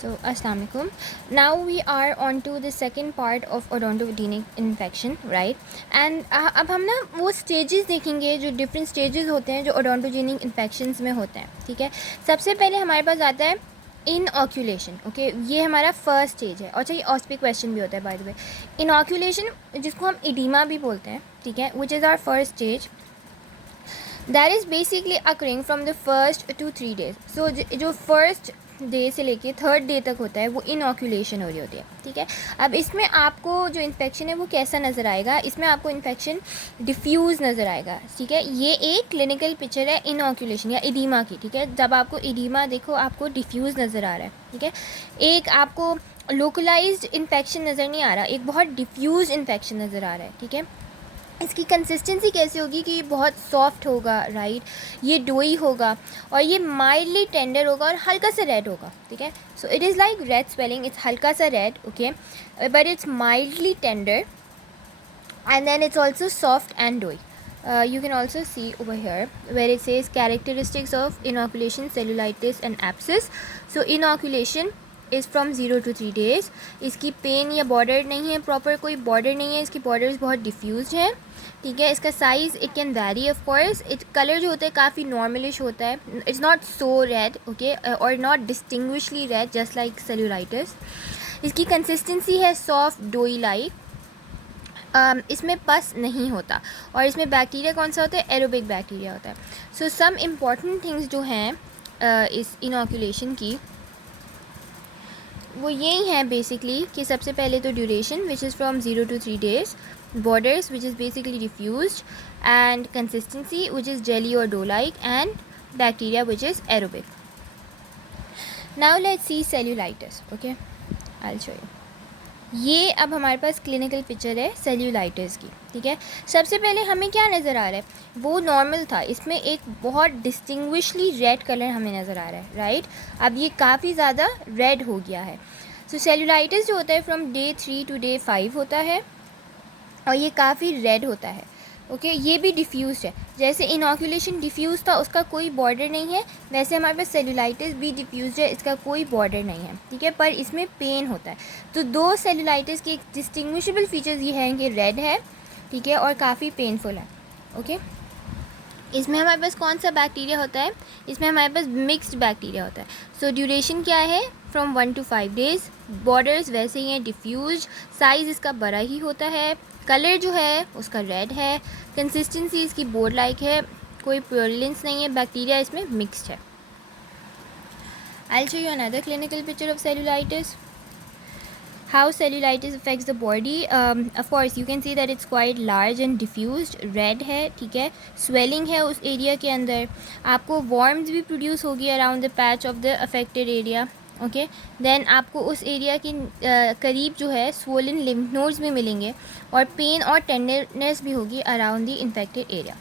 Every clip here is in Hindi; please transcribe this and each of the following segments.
So, Assalamualaikum. Now we are on to the second part of odontogenic infection, right? And अब हम ना वो stages देखेंगे जो different stages होते हैं जो odontogenic infections में होते हैं, ठीक है. सबसे पहले हमारे पास आता है inoculation, ओके ये हमारा फर्स्ट स्टेज है. अच्छा, ये ऑस्पी क्वेश्चन भी होता है बाय द वे. इनोक्यूलेशन जिसको हम इडीमा भी बोलते हैं, ठीक है, which is our first stage. That is basically occurring from the first 2-3 days. So जो फर्स्ट डे से लेके थर्ड डे तक होता है वो इनोक्यूलेशन हो रही होती है, ठीक है. अब इसमें आपको जो इन्फेक्शन है वो कैसा नज़र आएगा, इसमें आपको इन्फेक्शन डिफ्यूज़ नज़र आएगा, ठीक है. ये एक क्लिनिकल पिक्चर है इनोक्यूलेशन या इडीमा की, ठीक है. जब आपको इडीमा देखो आपको डिफ्यूज़ नज़र आ रहा है, ठीक है. एक आपको लोकलाइज्ड इन्फेक्शन नज़र नहीं आ रहा, एक बहुत डिफ्यूज़ इन्फेक्शन नज़र आ रहा है, ठीक है. इसकी कंसिस्टेंसी कैसे होगी कि ये बहुत सॉफ्ट होगा, राइट, ये डोई होगा और ये माइल्डली टेंडर होगा और हल्का सा रेड होगा, ठीक है. So it is like red swelling, it's हल्का सा red, okay, but it's mildly tender and then it's also soft and doughy. You can also see over here where it says characteristics of inoculation, cellulitis and abscess. So inoculation is from 0 to 3 days. इसकी पेन या बॉर्डर नहीं है, प्रॉपर कोई बॉर्डर नहीं है, इसकी बॉर्डर्स बहुत डिफ्यूज हैं, ठीक है. इसका size it can very of course. It colour जो होता है काफ़ी नॉर्मलिश होता है, it's not so red, okay, और not distinguishably red just like cellulitis. इसकी कंसिस्टेंसी है सॉफ्ट डोई लाइक. इसमें पस नहीं होता और इसमें बैक्टीरिया कौन सा होता है, एरोबिक बैक्टीरिया होता है. सो सम इम्पॉर्टेंट थिंग्स जो हैं इस इनोक्यूलेशन की वो यही हैं बेसिकली कि सबसे पहले तो duration which is from 0 to 3 days, borders which is basically diffused, and consistency which is jelly और dough like, and bacteria which is aerobic. Now let's see cellulitis, okay, I will show you. ये अब हमारे पास क्लिनिकल पिक्चर है सेल्यूलाइटिस की, ठीक है. सबसे पहले हमें क्या नज़र आ रहा है, वो नॉर्मल था, इसमें एक बहुत डिस्टिंग्विशली रेड कलर हमें नज़र आ रहा है, राइट. अब ये काफ़ी ज़्यादा रेड हो गया है. सो सेल्यूलाइटिस जो होता है फ्रॉम डे 3 to day 5 होता है और ये काफ़ी रेड होता है, ओके. ये भी डिफ्यूज़ है, जैसे इनोक्यूलेशन डिफ्यूज़ था उसका कोई बॉर्डर नहीं है, वैसे हमारे पास सेल्यूलाइटिस भी डिफ्यूज़ है, इसका कोई बॉर्डर नहीं है, ठीक है, पर इसमें पेन होता है. तो दो सेल्यूलाइटिस के डिस्टिंग्विशेबल फीचर्स ये हैं कि रेड है, ठीक है, और काफ़ी पेनफुल है, ओके. इसमें हमारे पास कौन सा बैक्टीरिया होता है, इसमें हमारे पास मिक्स्ड बैक्टीरिया होता है. सो ड्यूरेशन क्या है, फ्रॉम 1 to 5 days, बॉर्डर्स वैसे ही हैं डिफ्यूज, साइज़ इसका बड़ा ही होता है, कलर जो है उसका रेड है, कंसिस्टेंसी इसकी बोर्ड लाइक है, कोई प्योरुलेंस नहीं है, बैक्टीरिया इसमें मिक्स्ड है. आई will show you another clinical picture of cellulitis. How cellulitis affects the body, of course you can see that it's quite large and diffused, red है, ठीक है, swelling है उस एरिया के अंदर, आपको worms भी प्रोड्यूस होगी around the patch of the affected area, okay. Then आपको उस एरिया के करीब जो है swollen lymph nodes भी मिलेंगे और पेन और टेंडरनेस भी होगी around the infected area.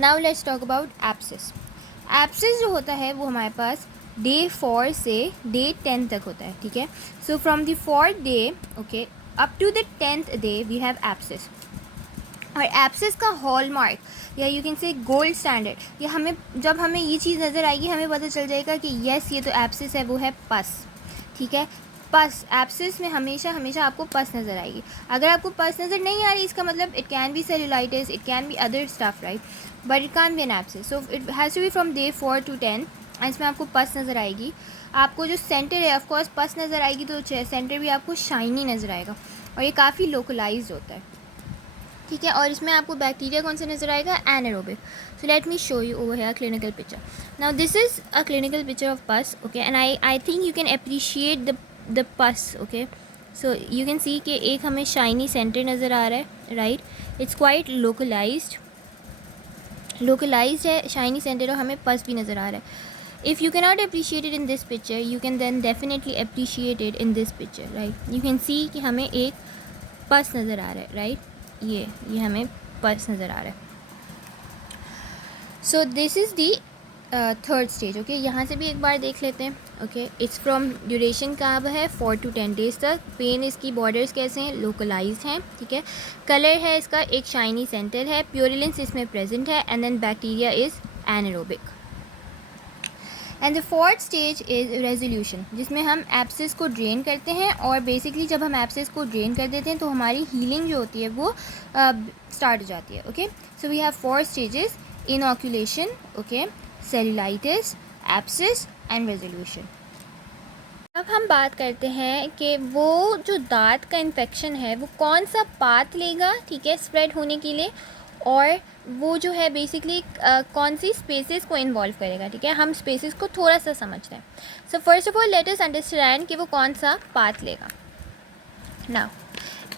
Now let's talk about abscess. Abscess जो होता है वो हमारे पास डे 4 से डे 10 तक होता है, ठीक है. So from the 4th day, okay, up to the 10th day we have abscess. और एब्सेस का हॉलमार्क या you can say gold standard, या हमें जब हमें ये चीज़ नज़र आएगी हमें पता चल जाएगा कि येस ये तो एब्सेस है, वो है पस, ठीक है. पस, एब्सेस में हमेशा हमेशा आपको पस नज़र आएगी. अगर आपको पस नज़र नहीं आ रही इसका मतलब it can be cellulitis, it can be other stuff, right, but it can be an abscess. So it has to be from day 4 to 10. इसमें आपको पस नज़र आएगी, आपको जो सेंटर है ऑफ कोर्स पस नज़र आएगी तो सेंटर भी आपको शाइनी नज़र आएगा और ये काफ़ी लोकलाइज्ड होता है, ठीक है. और इसमें आपको बैक्टीरिया कौन सा नज़र आएगा, anaerobic. So let me show you over here clinical picture. Now this is a clinical picture of पस, okay, and I think you can appreciate the पस, ओके. सो यू कैन सी कि एक हमें शाइनी सेंटर नज़र आ रहा है, राइट, इट्स क्वाइट लोकलाइज्ड है, शाइनी सेंटर, और हमें पस भी नज़र आ रहा है. If you cannot appreciate it in this picture, you can then definitely appreciate it in this picture, right? You can see कि हमें एक पस नज़र आ रहा है, right? ये हमें पस नज़र आ रहा है. So this is the third stage, okay. यहाँ से भी एक बार देख लेते हैं, ओके. इट्स फ्रॉम ड्यूरेशन कब है 4 to 10 days तक. पेन इसकी बॉर्डर्स कैसे हैं, लोकलाइज्ड हैं, ठीक है. कलर है इसका एक शाइनी सेंटर है, प्योरुलेंस इसमें प्रेजेंट है, and then bacteria is anaerobic. And the fourth stage is resolution, जिसमें हम एब्सेस को ड्रेन करते हैं, और बेसिकली जब हम एब्सेस को ड्रेन कर देते हैं तो हमारी हीलिंग जो होती है वो स्टार्ट हो जाती है. Okay, so we have 4 stages: inoculation, okay, cellulitis, abscess and resolution. अब हम बात करते हैं कि वो जो दांत का इन्फेक्शन है वो कौन सा पाथ लेगा, ठीक है, स्प्रेड होने के लिए, और वो जो है बेसिकली कौन सी स्पेसेस को इन्वॉल्व करेगा. ठीक है, हम स्पेसेस को थोड़ा सा समझते हैं. So first of all let us understand कि वो कौन सा पाथ लेगा. Now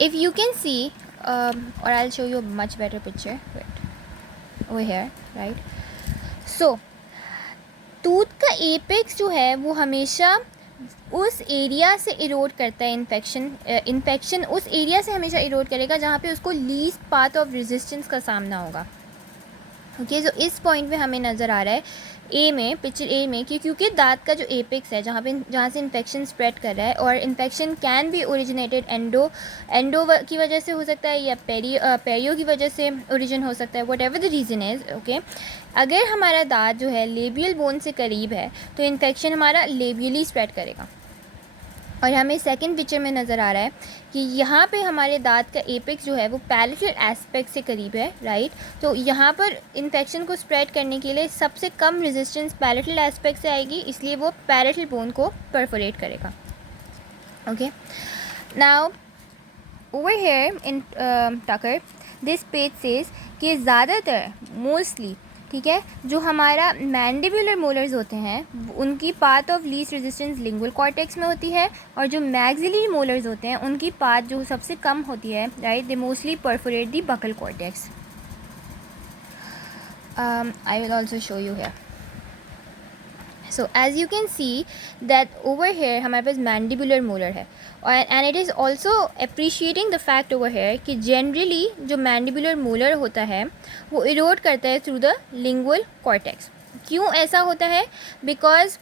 if you can see, और I will show you much better picture over here, right. So tooth का एपेक्स जो है वो हमेशा उस एरिया से इरोड करता है. इन्फेक्शन उस एरिया से हमेशा इरोड करेगा जहाँ पे उसको लीस्ट पाथ ऑफ रेजिस्टेंस का सामना होगा. ओके, सो इस पॉइंट पे हमें नज़र आ रहा है पिक्चर ए में कि क्योंकि दांत का जो एपेक्स है जहाँ से इन्फेक्शन स्प्रेड कर रहा है, और infection can be originated endo की वजह से हो सकता है, या पेरियो की वजह से ओरिजिन हो सकता है, what ever the reason is. Okay, अगर हमारा दांत जो है लेबियल बोन से करीब है तो इन्फेक्शन हमारा लेबियली स्प्रेड करेगा. और हमें सेकंड पिक्चर में नज़र आ रहा है कि यहाँ पे हमारे दांत का एपेक्स जो है वो पैलेटल एस्पेक्ट से करीब है, राइट. तो यहाँ पर इन्फेक्शन को स्प्रेड करने के लिए सबसे कम रेजिस्टेंस पैलेटल एस्पेक्ट से आएगी, इसलिए वो पैलेटल बोन को परफोरेट करेगा. Okay, now over here in Tucker this page says कि ज़्यादातर मोस्टली, ठीक है, जो हमारा मैंडिबुलर मोलर्स होते हैं उनकी path of least resistance lingual cortex में होती है, और जो मैक्सिलरी मोलर्स होते हैं उनकी पाथ जो सबसे कम होती है, right, they mostly perforate the buccal cortex. I will also show you here. So as you can see that over here हमारे पास मैंडिबुलर मोलर है, और and it is also appreciating the fact over here कि जनरली जो मैंडिबुलर मोलर होता है वो इरोड करता है थ्रू द लिंगुअल कॉर्टेक्स. क्यों ऐसा होता है? बिकॉज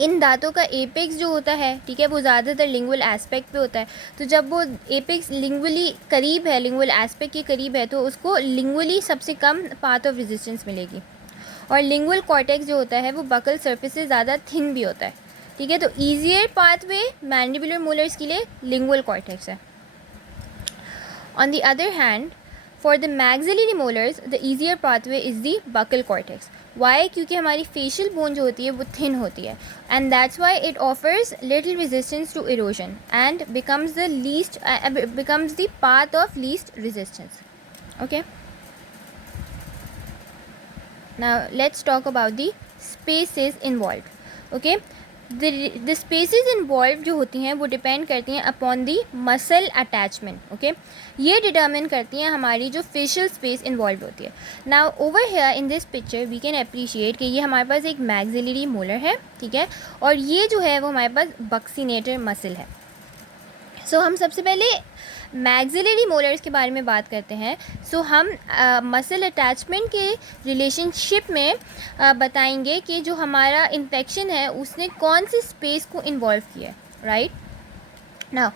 इन दांतों का एपेक्स जो होता है, ठीक है, वो ज़्यादातर लिंगुअल एस्पेक्ट पे होता है. तो जब वो एपेक्स लिंगुअली करीब है, लिंगुअल एस्पेक्ट के करीब है, तो उसको लिंगुअली सबसे कम पाथ ऑफ रेजिस्टेंस मिलेगी. और लिंगुअल कॉर्टेक्स जो होता है वो बकल सरफेस से ज़्यादा थिन भी होता है. ठीक है, तो ईजियर पाथवे मैंडिबुलर मोलर्स के लिए लिंगुअल कॉर्टेक्स है. On the other hand for the maxillary molars the easier pathway is the buccal cortex. Why? क्योंकि हमारी फेशियल बोन जो होती है वो थिन होती है, and that's why it offers little resistance to erosion and becomes the path of least resistance. Okay, now let's talk about the spaces involved. okay, the spaces involved जो होती हैं वो डिपेंड करती हैं upon the muscle attachment. okay, ये डिटर्मिन करती हैं हमारी जो facial space involved होती है. now over here in this picture we can appreciate कि ये हमारे पास एक maxillary molar है, ठीक है, और ये जो है वो हमारे पास buccinator muscle है. सो हम सबसे पहले मैक्सिलरी मोलर्स के बारे में बात करते हैं. सो हम मसल अटैचमेंट के रिलेशनशिप में बताएंगे कि जो हमारा इन्फेक्शन है उसने कौन सी स्पेस को इन्वॉल्व किया है, right. Now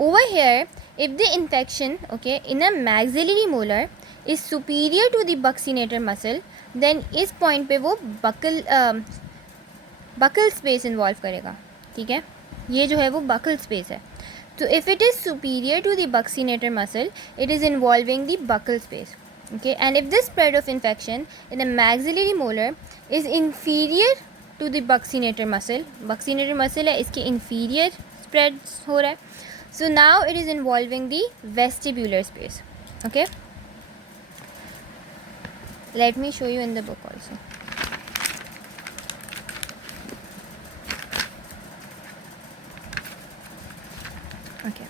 over here if the infection, okay, in a maxillary molar is superior to the buccinator muscle, then इस पॉइंट पे वो बकल स्पेस इन्वॉल्व करेगा. ठीक है, ये जो है वो बकल स्पेस है. So if it is superior to the buccinator muscle, it is involving the buccal space. Okay, and if the spread of infection in the maxillary molar is inferior to the buccinator muscle है, इसके inferior spread हो रहा है. So now it is involving the vestibular space. Okay, let me show you in the book also. Okay,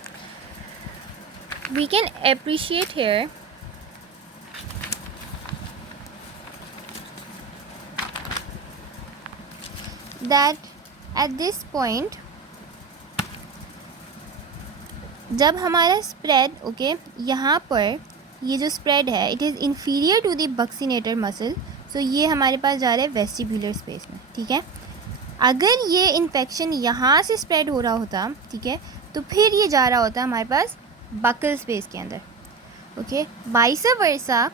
we can appreciate here that at this point जब हमारा स्प्रेड, ओके, यहाँ पर ये जो स्प्रेड है it is inferior to the buccinator muscle. So ये हमारे पास जा रहा है वेस्टिब्यूलर स्पेस में. ठीक है, अगर ये इन्फेक्शन यहाँ से स्प्रेड हो रहा होता, ठीक है, तो फिर ये जा रहा होता हमारे पास बकल स्पेस के अंदर. Okay, vice versa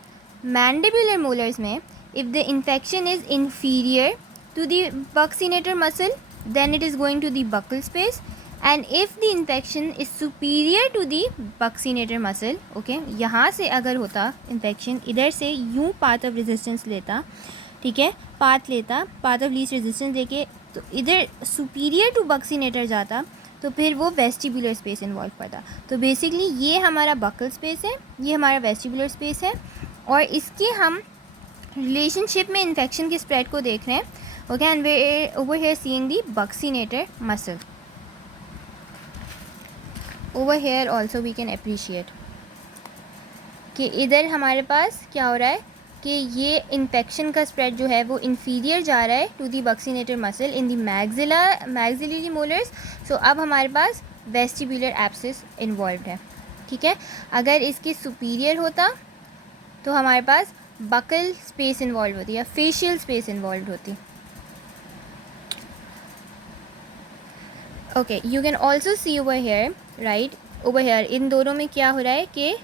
mandibular molars में if the infection is inferior to the buccinator muscle, then it is going to the buccal space. And if the infection is superior to the buccinator muscle, okay, यहाँ से अगर होता infection, इधर से यूँ path of resistance लेता, ठीक है, path लेता, path of least resistance लेके तो इधर superior to buccinator जाता, तो फिर वो वेस्टिबुलर स्पेस इन्वॉल्व करता. तो बेसिकली ये हमारा बकल स्पेस है, ये हमारा वेस्टिबुलर स्पेस है, और इसके हम रिलेशनशिप में इन्फेक्शन के स्प्रेड को देख रहे हैं. Okay, and we over here seeing the buccinator muscle. Over here also we can appreciate कि इधर हमारे पास क्या हो रहा है कि ये इन्फेक्शन का स्प्रेड जो है वो इन्फीरियर जा रहा है to the buccinator muscle in the maxillary molars. So अब हमारे पास वेस्टिबुलर एब्सिस इन्वॉल्व है. ठीक है, अगर इसके सुपीरियर होता तो हमारे पास बकल स्पेस इन्वॉल्व होती या फेशियल स्पेस इन्वॉल्व होती. Okay, you can also see over here, right, over here in दोनों में क्या हो रहा है कि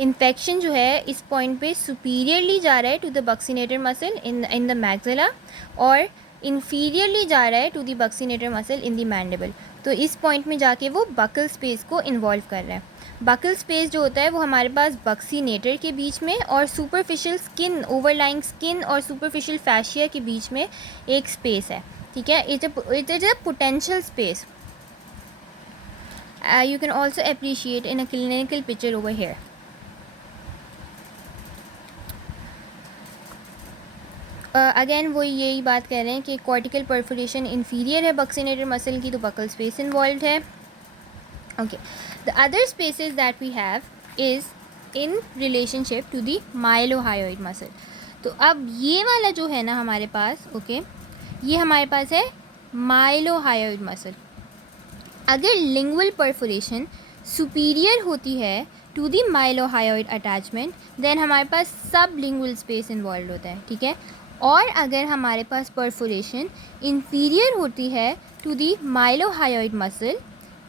इन्फेक्शन जो है इस पॉइंट पे सुपीरियरली जा रहा है to the buccinator muscle in the maxilla, और इन्फीरियरली जा रहा है to the buccinator muscle in the mandible. तो इस पॉइंट में जाके वो बकल स्पेस को इन्वॉल्व कर रहा है. बकल स्पेस जो होता है वो हमारे पास बक्सीनेटर के बीच में और सुपरफिशियल स्किन, ओवरलाइंग स्किन और सुपरफिशियल फैशिया के बीच में एक स्पेस है. ठीक है, it is a potential space. You can also appreciate in a clinical picture over here. Again वो यही बात कर रहे हैं कि कॉर्टिकल परफोरेशन इन्फीरियर है बक्सीनेटर मसल की, तो बकल स्पेस इन्वॉल्व है. Okay, the other spaces that we have is in relationship to the mylohyoid muscle. तो अब ये वाला जो है ना हमारे पास, ओके, ये हमारे पास है माइलोहायोइड मसल. अगर लिंगुअल परफोरेशन सुपीरियर होती है टू द माइलोहायोइड अटैचमेंट, देन हमारे पास सब लिंगुअल स्पेस इन्वॉल्व होता है. ठीक है, और अगर हमारे पास परफोरेशन इन्फीरियर होती है टू दी माइलोहायोइड मसल,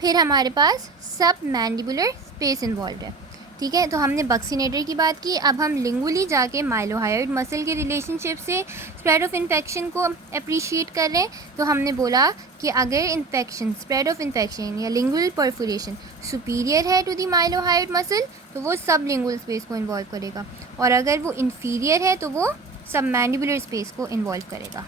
फिर हमारे पास सब मैंडिबुलर स्पेस इन्वॉल्व है. ठीक है, तो हमने बक्सीनेटर की बात की, अब हम लिंगुअली जाके माइलोहायोइड मसल के रिलेशनशिप से स्प्रेड ऑफ इन्फेक्शन को अप्रिशिएट कर रहे हैं. तो हमने बोला कि अगर इन्फेक्शन, स्प्रेड ऑफ इन्फेक्शन या लिंगुअल परफोरेशन सुपीरियर है टू दी माइलोहायोइड मसल, तो वो सब लिंगुअल स्पेस को इन्वॉल्व करेगा, और अगर वो इन्फीरियर है तो वो सब मैंडिबुलर स्पेस को इन्वॉल्व करेगा.